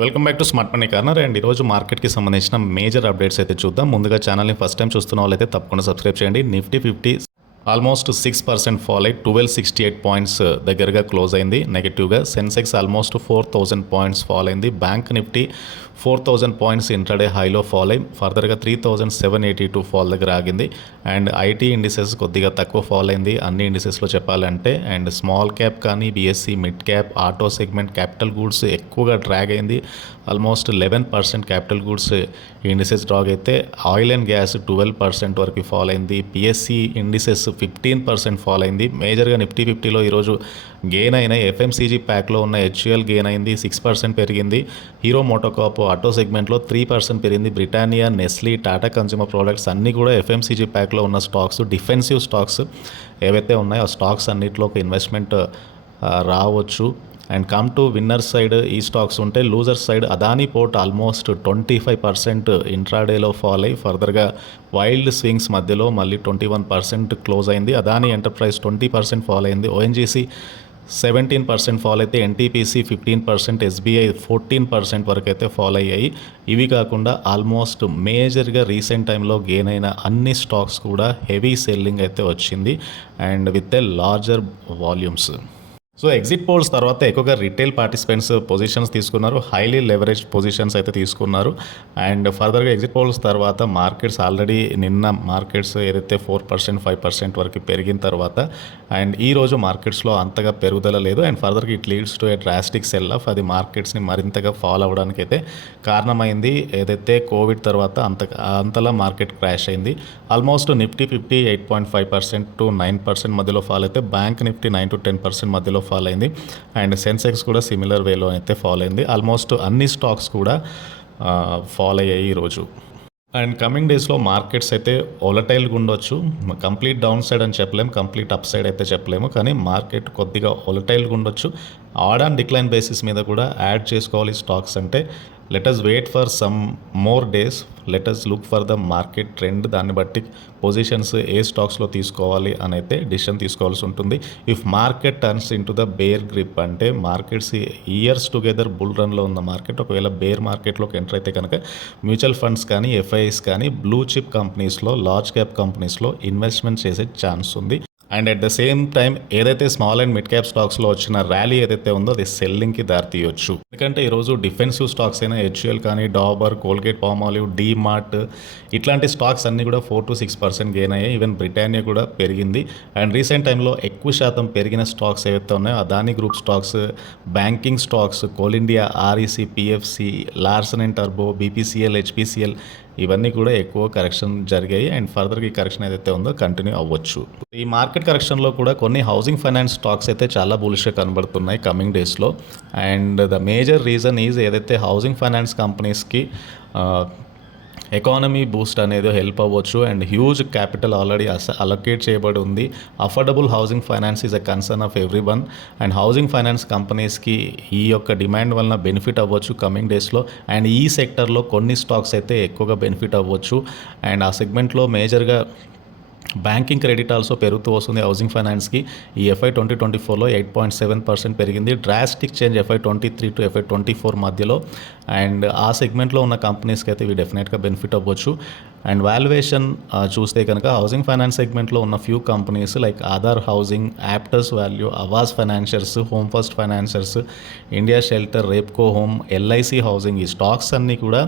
Welcome back to smart money corner. And ఈరోజు మార్కెట్కి సంబంధించిన మేజర్ అప్డేట్స్ అయితే చూద్దాం. ముందుగా ఛానల్ని ఫస్ట్ టైం చూస్తున్న వాళ్ళైతే తప్పకుండా సబ్స్క్రైబ్ చేయండి. నిఫ్టీ 50 ఆల్మోస్ట్ 6% ఫాల్ అయ్యి 1268 పాయింట్స్ దగ్గరగా క్లోజ్ అయింది నెగిటివ్గా. సెన్సెక్స్ ఆల్మోస్ట్ 4000 పాయింట్స్ ఫాల్ అయింది. బ్యాంక్ నిఫ్టీ 4000 పాయింట్స్ ఇంట్రాడే హైలో ఫాల్ అయ్యి ఫర్దర్గా 3782 ఫాల్ దగ్గర ఆగింది. అండ్ ఐటీ ఇండిసెస్ కొద్దిగా తక్కువ ఫాల్ అయింది అన్ని ఇండిసెస్లో చెప్పాలంటే. అండ్ స్మాల్ క్యాప్ కానీ BSc mid cap auto segment capital goods ఎక్కువగా డ్రాగ్ అయింది. Almost 11% capital goods indices drag అయితే ఆయిల్ అండ్ గ్యాస్ 12% వరకు ఫాల్ అయింది. పిఎస్సి ఇండిసెస్ 15% ఫాల్ అయింది. మేజర్గా నిఫ్టీ 50లో ఈరోజు గెయిన్ అయిన ఎఫ్ఎంసీజీ ప్యాక్లో ఉన్న హెచ్యుఎల్ గెయిన్ అయింది, 6% పెరిగింది. హీరో మోటోకాప్ ఆటో సెగ్మెంట్లో 3% పెరిగింది. Britannia, Nestlé, Tata consumer products అన్నీ కూడా ఎఫ్ఎంసీజీ ప్యాక్లో ఉన్న స్టాక్స్, డిఫెన్సివ్ స్టాక్స్ ఏవైతే ఉన్నాయో ఆ స్టాక్స్ అన్నింటిలో ఒక ఇన్వెస్ట్మెంట్ రావచ్చు. And come to winner side ఈ స్టాక్స్ ఉంటే, loser side Adani port almost 25% ఇంట్రాడేలో ఫాల్ అయ్యి ఫర్దర్గా వైల్డ్ స్వింగ్స్ మధ్యలో మళ్ళీ 21% క్లోజ్ అయింది. అదానీ ఎంటర్ప్రైజ్ 20% ఫాల్ అయింది. ఓఎన్జీసీ 17% ఫాల్ అయితే ఎన్టీపీసీ 15%, ఎస్బీఐ 14% వరకు అయితే ఫాల్ అయ్యాయి. ఇవి కాకుండా ఆల్మోస్ట్ మేజర్గా రీసెంట్ టైంలో గెయిన్ అయిన అన్ని స్టాక్స్ కూడా హెవీ సెల్లింగ్ అయితే వచ్చింది and with a larger volumes. So exit polls తర్వాత ఎక్కువగా రిటైల్ పార్టిసిపెంట్స్ పొజిషన్స్ తీసుకున్నారు, హైలీ లెవరేజ్ పొజిషన్స్ అయితే తీసుకున్నారు. అండ్ ఫర్దర్గా ఎగ్జిట్ పోల్స్ తర్వాత మార్కెట్స్ ఆల్రెడీ నిన్న మార్కెట్స్ ఏదైతే 4% 5% వరకు పెరిగిన తర్వాత అండ్ ఈరోజు మార్కెట్స్లో అంతగా పెరుగుదల లేదు. అండ్ ఫర్దర్గా it leads to A drastic cell of. అది మార్కెట్స్ని మరింతగా ఫాలో అవ్వడానికి అయితే కారణమైంది. ఏదైతే కోవిడ్ తర్వాత అంతలా మార్కెట్ క్రాష్ అయింది. ఆల్మోస్ట్ నిఫ్టీ 50 8.5% to 9% మధ్యలో ఫాల్ అయితే బ్యాంక్ నిఫ్టీ 9 to 10% మధ్యలో ఫాల్ అయింది. అండ్ సెన్సెక్స్ కూడా సిమిలర్ వేలో అయితే ఫాల్ అయింది. ఆల్మోస్ట్ అన్ని స్టాక్స్ కూడా ఫాల్ అయ్యాయి ఈరోజు. అండ్ కమింగ్ డేస్లో మార్కెట్స్ అయితే వోలటైల్గా ఉండొచ్చు. కంప్లీట్ డౌన్ సైడ్ అని చెప్పలేము, కంప్లీట్ అప్ సైడ్ అయితే చెప్పలేము, కానీ మార్కెట్ కొద్దిగా వోలటైల్గా ఉండొచ్చు. ఆడ్ అండ్ డిక్లైన్ బేసిస్ మీద కూడా యాడ్ చేసుకోవాలి స్టాక్స్ అంటే. Let us wait for some more days, let us look for the market trend. దాన్ని బట్టి పొజిషన్స్ ఏ స్టాక్స్లో తీసుకోవాలి అని అయితే డిసిషన్ తీసుకోవాల్సి ఉంటుంది. If market turns into the bear grip అంటే మార్కెట్స్ ఇయర్స్ టుగెదర్ బుల్ రన్లో ఉన్న మార్కెట్ ఒకవేళ బేర్ మార్కెట్లోకి ఎంటర్ అయితే కనుక మ్యూచువల్ ఫండ్స్ కానీ ఎఫ్ఐఎస్ కానీ బ్లూ చిప్ కంపెనీస్లో లార్జ్ క్యాప్ కంపెనీస్లో ఇన్వెస్ట్మెంట్ చేసే ఛాన్స్ ఉంది. And at the same time ఏదైతే స్మాల్ అండ్ మిడ్ క్యాప్ స్టాక్స్లో వచ్చిన ర్యాలీ ఏదైతే ఉందో అది సెల్లింగ్కి దారితీయొచ్చు. ఎందుకంటే ఈరోజు డిఫెన్సివ్ స్టాక్స్ అయినా హెచ్యుఎల్ కానీ డాబర్, కోల్గేట్, పామాలివ్, డీమార్ట్ ఇట్లాంటి స్టాక్స్ అన్నీ కూడా 4 to 6% గెయిన్ అయ్యాయి. ఈవెన్ బ్రిటానియా కూడా పెరిగింది. అండ్ రీసెంట్ టైంలో ఎక్కువ శాతం పెరిగిన స్టాక్స్ ఏవైతే ఉన్నాయో Adani group stocks, banking stocks, coal India, REC, PFC, Larson and turbo, BPCL, HPCL ఇవన్నీ కూడా ఎక్కువ కరెక్షన్ జరిగాయి. అండ్ ఫర్దర్గా ఈ కరెక్షన్ ఏదైతే ఉందో కంటిన్యూ అవ్వచ్చు. ఈ మార్కెట్ కరెక్షన్లో కూడా కొన్ని హౌసింగ్ ఫైనాన్స్ స్టాక్స్ అయితే చాలా బులిష్గా కనబడుతున్నాయి కమింగ్ డేస్లో. And the major reason is ఏదైతే హౌసింగ్ ఫైనాన్స్ కంపెనీస్కి ఎకానమీ బూస్ట్ అనేది హెల్ప్ అవ్వచ్చు. And huge capital already allocate చేయబడి ఉంది. Affordable housing finance is a concern of every one. And housing finance కంపెనీస్కి ఈ యొక్క డిమాండ్ వలన బెనిఫిట్ అవ్వచ్చు కమింగ్ డేస్లో. అండ్ ఈ సెక్టర్లో కొన్ని స్టాక్స్ అయితే ఎక్కువగా బెనిఫిట్ అవ్వచ్చు. అండ్ ఆ సెగ్మెంట్లో మేజర్గా బ్యాంకింగ్ క్రెడిట్ ఆల్సో పెరుగుతూ వస్తుంది హౌసింగ్ ఫైనాన్స్కి. ఈ FY 2024లో 8.7% పెరిగింది. Drastic change FY 23 to FY 24 మధ్యలో. అండ్ ఆ సెగ్మెంట్లో ఉన్న కంపెనీస్కి అయితే ఇవి డెఫినెట్గా బెనిఫిట్ అవ్వచ్చు. అండ్ వాల్యుయేషన్ చూస్తే కనుక హౌసింగ్ ఫైనాన్స్ సెగ్మెంట్లో ఉన్న few companies like Aadhar housing, Aptus value, Aavas financiers, home first financiers, India shelter, Repco home, LIC housing ఈ స్టాక్స్ అన్నీ కూడా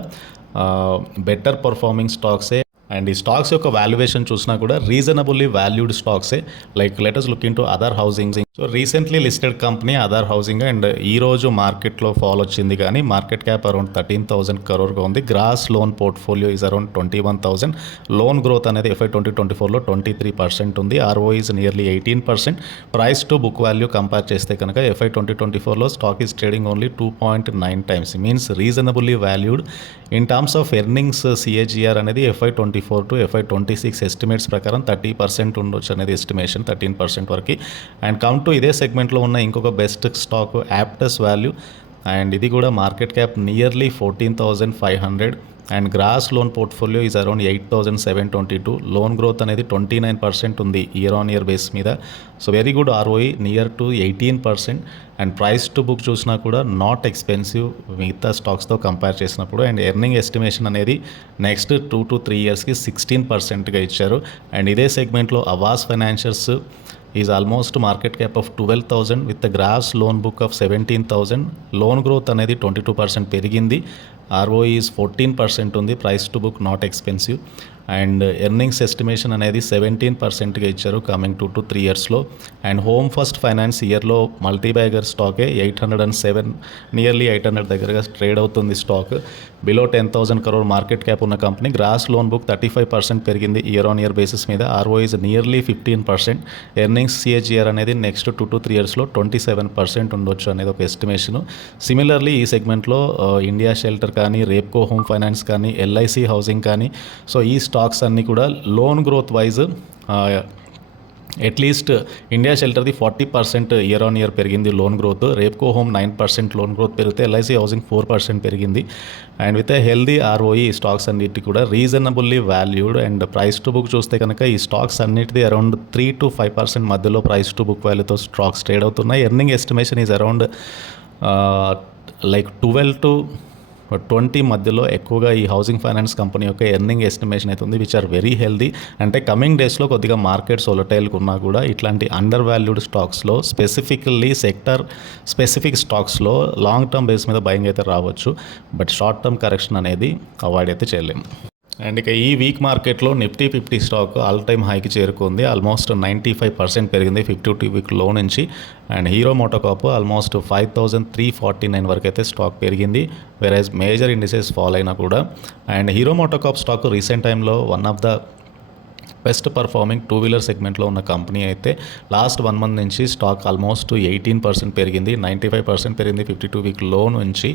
బెటర్ పర్ఫార్మింగ్ స్టాక్సే. అండ్ ఈ స్టాక్స్ యొక్క వాల్యుయేషన్ చూసినా కూడా రీజనబుల్లీ వాల్యూడ్ స్టాక్సే. Like let's look into Aadhar housing. So recently listed company Aadhar housing. And ఈరోజు మార్కెట్లో ఫాల్ వచ్చింది కానీ మార్కెట్ క్యాప్ అరౌండ్ 13,000 crore ఉంది. Gross loan portfolio is around 21,000. Loan growth అనేది FY 2024లో 23% ఉంది. ROE is nearly 18%. Price to book value compare చేస్తే కనుక FY 2024లో stock is trading only 2.9 times, means reasonably valued. In terms of earnings CAGR అనేది FY 24 to FY 26 estimates ప్రకారం 30% ఉండొచ్చు అనేది ఎస్టిమేషన్, 13% వరకు. అండ్ కమ్ టు ఇదే సెగ్మెంట్లో ఉన్న ఇంకొక best stock Aptus Value. And ఇది కూడా market cap nearly 14,500. And gross loan portfolio is around 8,722. Loan growth అనేది 29% ఉంది ఇయర్ ఆన్ ఇయర్ బేస్ మీద. So very good ROE near to 18%. And price to book చూసినా కూడా నాట్ ఎక్స్పెన్సివ్ మిగతా స్టాక్స్తో compare చేసినప్పుడు. అండ్ ఎర్నింగ్ ఎస్టిమేషన్ అనేది next 2 to 3 ఇయర్స్కి 16%గా ఇచ్చారు. అండ్ ఇదే సెగ్మెంట్లో Aavas Financiers is almost market cap of 12,000 with gross loan book of 17,000. Loan growth అనేది 22% పెరిగింది. ROE ఈజ్ 14% ఉంది. Price to book not expensive. And earnings estimation అనేది 17%గా ఇచ్చారు కమింగ్ 2 to 3 ఇయర్స్లో. అండ్ హోమ్ ఫస్ట్ ఫైనాన్స్ ఇయర్లో మల్టీ బ్యాగర్ స్టాకే 807 nearly 800 దగ్గరగా ట్రేడ్ అవుతుంది stock. Below 10,000 crore market cap ఉన్న కంపెనీ. గ్రాస్ లోన్ బుక్ 35% పెరిగింది ఇయర్ ఆన్ ఇయర్ బేసిస్ మీద. ROE is nearly 15%. Earnings CAGR అనేది నెక్స్ట్ 2 to 3 ఇయర్స్లో 27% ఉండొచ్చు అనేది ఒక ఎస్టిమేషను. సిమిలర్లీ ఈ సెగ్మెంట్లో ఇండియా షెల్టర్ కానీ, రేప్కో హోమ్ ఫైనాన్స్ కానీ, LIC హౌసింగ్ కానీ, సో ఈ స్టాక్స్ అన్నీ కూడా loan growth wise at least India షెల్టర్ది 40% ఇయర్ ఆన్ ఇయర్ పెరిగింది loan growth. Repco home 9% loan growth పెరిగితే LIC హౌసింగ్ 4% పెరిగింది. And with healthy ROE stocks అన్నిటి కూడా reasonably valued. And price to book చూస్తే కనుక ఈ స్టాక్స్ అన్నిటిది అరౌండ్ 3 to 5% మధ్యలో ప్రైస్ టు బుక్ వాల్యూతో స్టాక్స్ ట్రేడ్ అవుతున్నాయి. Earning estimation is around like 12 to 20 మధ్యలో ఎక్కువగా ఈ హౌసింగ్ ఫైనాన్స్ కంపెనీ యొక్క ఎర్నింగ్ ఎస్టిమేషన్ అయితే ఉంది, విచ్ ఆర్ వెరీ హెల్దీ. అంటే కమింగ్ డేస్లో కొద్దిగా మార్కెట్స్ వొలటైల్గా ఉన్నా కూడా ఇట్లాంటి అండర్ వాల్యూడ్ స్టాక్స్లో స్పెసిఫికల్లీ సెక్టర్ స్పెసిఫిక్ స్టాక్స్లో లాంగ్ టర్మ్ బేస్ మీద బయింగ్ అయితే రావచ్చు. బట్ షార్ట్ టర్మ్ కరెక్షన్ అనేది అవాయిడ్ అయితే చేయలేము. అండ్ ఇక ఈ వీక్ మార్కెట్లో నిఫ్టీ 50 స్టాక్ ఆల్ టైమ్ హైకి చేరుకుంది. ఆల్మోస్ట్ 95% పెరిగింది 52 వీక్ లో నుంచి. అండ్ హీరో మోటోకాప్ ఆల్మోస్ట్ 5,349 వరకు అయితే స్టాక్ పెరిగింది. వెరైజ్ మేజర్ ఇండిసెస్ ఫాల్ అయినా కూడా. And Hero MotoCorp stock recent టైంలో one of the best performing 2-wheeler సెగ్మెంట్లో ఉన్న కంపెనీ అయితే లాస్ట్ 1 month నుంచి స్టాక్ ఆల్మోస్ట్ 18% పెరిగింది. 95% పెరిగింది 52 వీక్ లో నుంచి.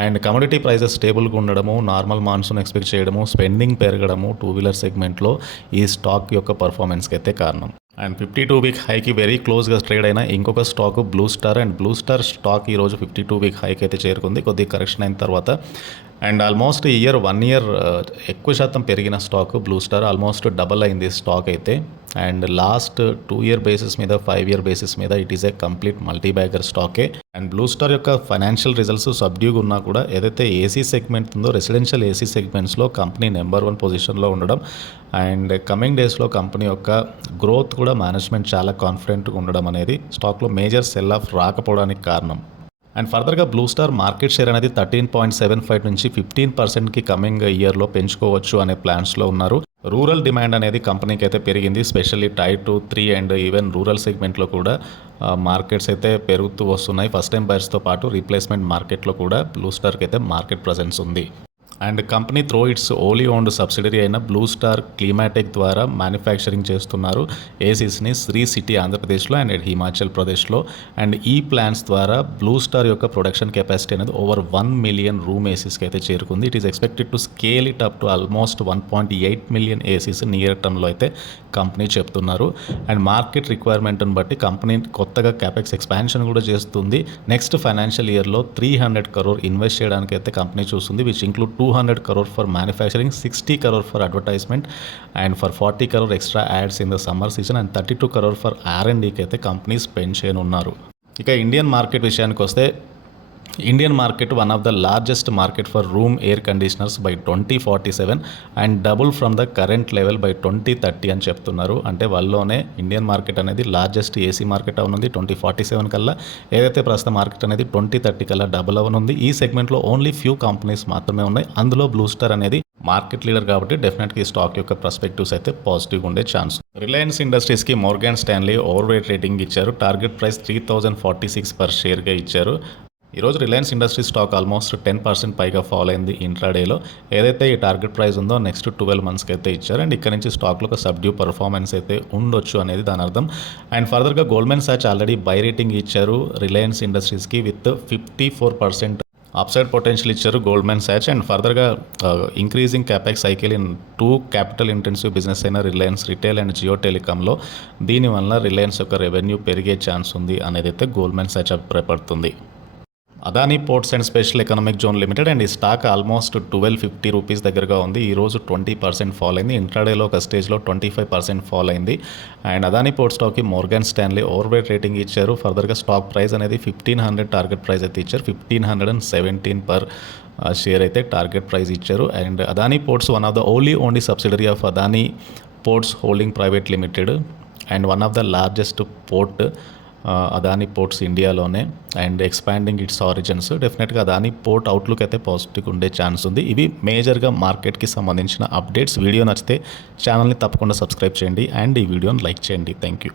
అండ్ కమోడిటీ ప్రైసెస్ స్టేబుల్గా ఉండడము, నార్మల్ మాన్సూన్ ఎక్స్పెక్ట్ చేయడము, స్పెండింగ్ పెరగడము 2-wheeler సెగ్మెంట్లో ఈ స్టాక్ యొక్క పర్ఫార్మెన్స్కి అయితే కారణం. అండ్ 52 వీక్ హైకి వెరీ క్లోజ్గా ట్రేడ్ అయిన ఇంకొక stock Blue star. And Blue star stock ఈరోజు 52 వీక్ హైకి అయితే చేరుకుంది కొద్దిగా కరెక్షన్ అయిన తర్వాత. అండ్ ఆల్మోస్ట్ ఈ ఇయర్ 1 year ఎక్కువ శాతం పెరిగిన stock Blue Star. Almost double అయింది స్టాక్ అయితే. అండ్ లాస్ట్ 2 year బేసిస్ మీద 5 year బేసిస్ మీద it is a complete multi bagger స్టాకే. అండ్ బ్లూ స్టార్ యొక్క ఫైనాన్షియల్ రిజల్ట్స్ సబ్డ్యూగా ఉన్నా కూడా ఏదైతే ఏసీ సెగ్మెంట్ ఉందో రెసిడెన్షియల్ ఏసీ సెగ్మెంట్స్లో కంపెనీ నెంబర్ 1 పొజిషన్లో ఉండడం. అండ్ కమింగ్ డేస్లో కంపెనీ యొక్క గ్రోత్ కూడా మేనేజ్మెంట్ చాలా కాన్ఫిడెంట్గా ఉండడం అనేది స్టాక్లో మేజర్ సెల్ ఆఫ్ రాకపోవడానికి కారణం. అండ్ ఫర్దర్గా బ్లూ స్టార్ మార్కెట్ షేర్ అనేది 13.75 నుంచి 15%కి కమింగ్ ఇయర్లో పెంచుకోవచ్చు అనే ప్లాన్స్లో ఉన్నారు. రూరల్ డిమాండ్ అనేది కంపెనీకి అయితే పెరిగింది, specially Tier 2, 3 and even rural సెగ్మెంట్లో కూడా మార్కెట్స్ అయితే పెరుగుతూ వస్తున్నాయి. ఫస్ట్ టైం బయర్స్తో పాటు రీప్లేస్మెంట్ మార్కెట్లో కూడా బ్లూ స్టార్కి అయితే మార్కెట్ ప్రజెన్స్ ఉంది. And company through its wholly owned subsidiary అయిన బ్లూ స్టార్ క్లిమాటెక్ ద్వారా మ్యానుఫ్యాక్చరింగ్ చేస్తున్నారు ఏసీస్ని శ్రీ సిటీ ఆంధ్రప్రదేశ్లో అండ్ హిమాచల్ ప్రదేశ్లో. అండ్ ఈ ప్లాన్స్ ద్వారా బ్లూ స్టార్ యొక్క ప్రొడక్షన్ కెపాసిటీ అనేది ఓవర్ 1 million రూమ్ ఏసీస్కి అయితే చేరుకుంది. It is expected to scale it up to almost 1.8 million ACs near టర్మ్లో అయితే కంపెనీ చెప్తున్నారు. అండ్ మార్కెట్ రిక్వైర్మెంట్ని బట్టి కంపెనీ కొత్తగా క్యాపెక్స్ ఎక్స్పాన్షన్ కూడా చేస్తుంది. నెక్స్ట్ ఫైనాన్షియల్ ఇయర్లో 300 crore ఇన్వెస్ట్ చేయడానికి అయితే కంపెనీ చూస్తుంది, which include 200 crore for manufacturing, 60 crore for advertisement and for 40 crore extra ads in the summer season and 32 crore for R&Dకి అయితే కంపెనీ స్పెండ్ చేయనున్నారు. ఇక ఇండియన్ మార్కెట్ విషయానికి వస్తే Indian market one of the largest market for room air conditioners by 2047 and double from the current level by 2030 అని చెప్తున్నారు. అంటే వాళ్ళలోనే Indian market అనేది largest AC market అవనుంది 2047 కల్లా. ఏదైతే ప్రస్తుత మార్కెట్ అనేది 2030 కల్లా డబుల్ అవనుంది. ఈ సెగ్మెంట్లో ఓన్లీ ఫ్యూ కంపెనీస్ మాత్రమే ఉన్నాయి. అందులో బ్లూ స్టార్ అనేది మార్కెట్ లీడర్ కాబట్టి డెఫినెట్గా ఈ స్టాక్ యొక్క పర్స్పెక్టివ్స్ అయితే పాజిటివ్గా ఉండే ఛాన్స్. రిలయన్స్ ఇండస్ట్రీస్కి Morgan Stanley over weight rating ఇచ్చారు. టార్గెట్ ప్రైస్ 3046 పర్ షేర్గా ఇచ్చారు. ఈరోజు రిలయన్స్ ఇండస్ట్రీస్ స్టాక్ ఆల్మోస్ట్ 10% పైగా ఫాల్ అయింది ఇంట్రాడేలో. ఏదైతే ఈ టార్గెట్ ప్రైస్ ఉందో నెక్స్ట్ 12 monthsకి అయితే ఇచ్చారు. అండ్ ఇక్కడ నుంచి స్టాక్లో ఒక సబ్డ్యూ పర్ఫార్మెన్స్ అయితే ఉండొచ్చు అనేది దాని అర్థం. అండ్ ఫర్దర్గా Goldman Sachs already buy rating ఇచ్చారు రిలయన్స్ ఇండస్ట్రీస్కి విత్ 54% అప్సైడ్ పొటెన్షియల్ ఇచ్చారు గోల్డ్మెన్ సాచ్. అండ్ ఫర్దర్గా increasing capex cycle in 2 capital intensive business అయిన రిలయన్స్ రిటైల్ అండ్ జియో టెలికాంలో దీనివల్ల రిలయన్స్ యొక్క రెవెన్యూ పెరిగే ఛాన్స్ ఉంది అనేది అయితే గోల్డ్మెన్ సాచ్ అభిప్రాయపడుతుంది. Adani ports and special economic zone limited and ఈ స్టాక్ ఆల్మోస్ట్ 1250 రూపీస్ దగ్గరగా ఉంది. ఈరోజు 20% ఫాల్ అయింది. ఇంట్రాడేలో ఒక స్టేజ్లో 25% ఫాల్ అయింది. అండ్ అదానీ పోర్ట్ స్టాక్కి Morgan Stanley over weight rating ఇచ్చారు. ఫర్దర్గా స్టాక్ ప్రైస్ అనేది 1500 టార్గెట్ ప్రైస్ అయితే ఇచ్చారు. 1517 పర్ షేర్ అయితే టార్గెట్ ప్రైస్ ఇచ్చారు. And Adani ports one of the only subsidiary of Adani ports holding private limited and one of the largest port Adani ports ఇండియాలోనే and expanding it's origins. డెఫినెట్గా Adani port outlook అయితే పాజిటివ్గా ఉండే chance ఉంది. ఇవి మేజర్గా మార్కెట్కి సంబంధించిన అప్డేట్స్. వీడియో నచ్చితే ఛానల్ని తప్పకుండా సబ్స్క్రైబ్ చేయండి అండ్ ఈ వీడియోని లైక్ చేయండి. Thank you.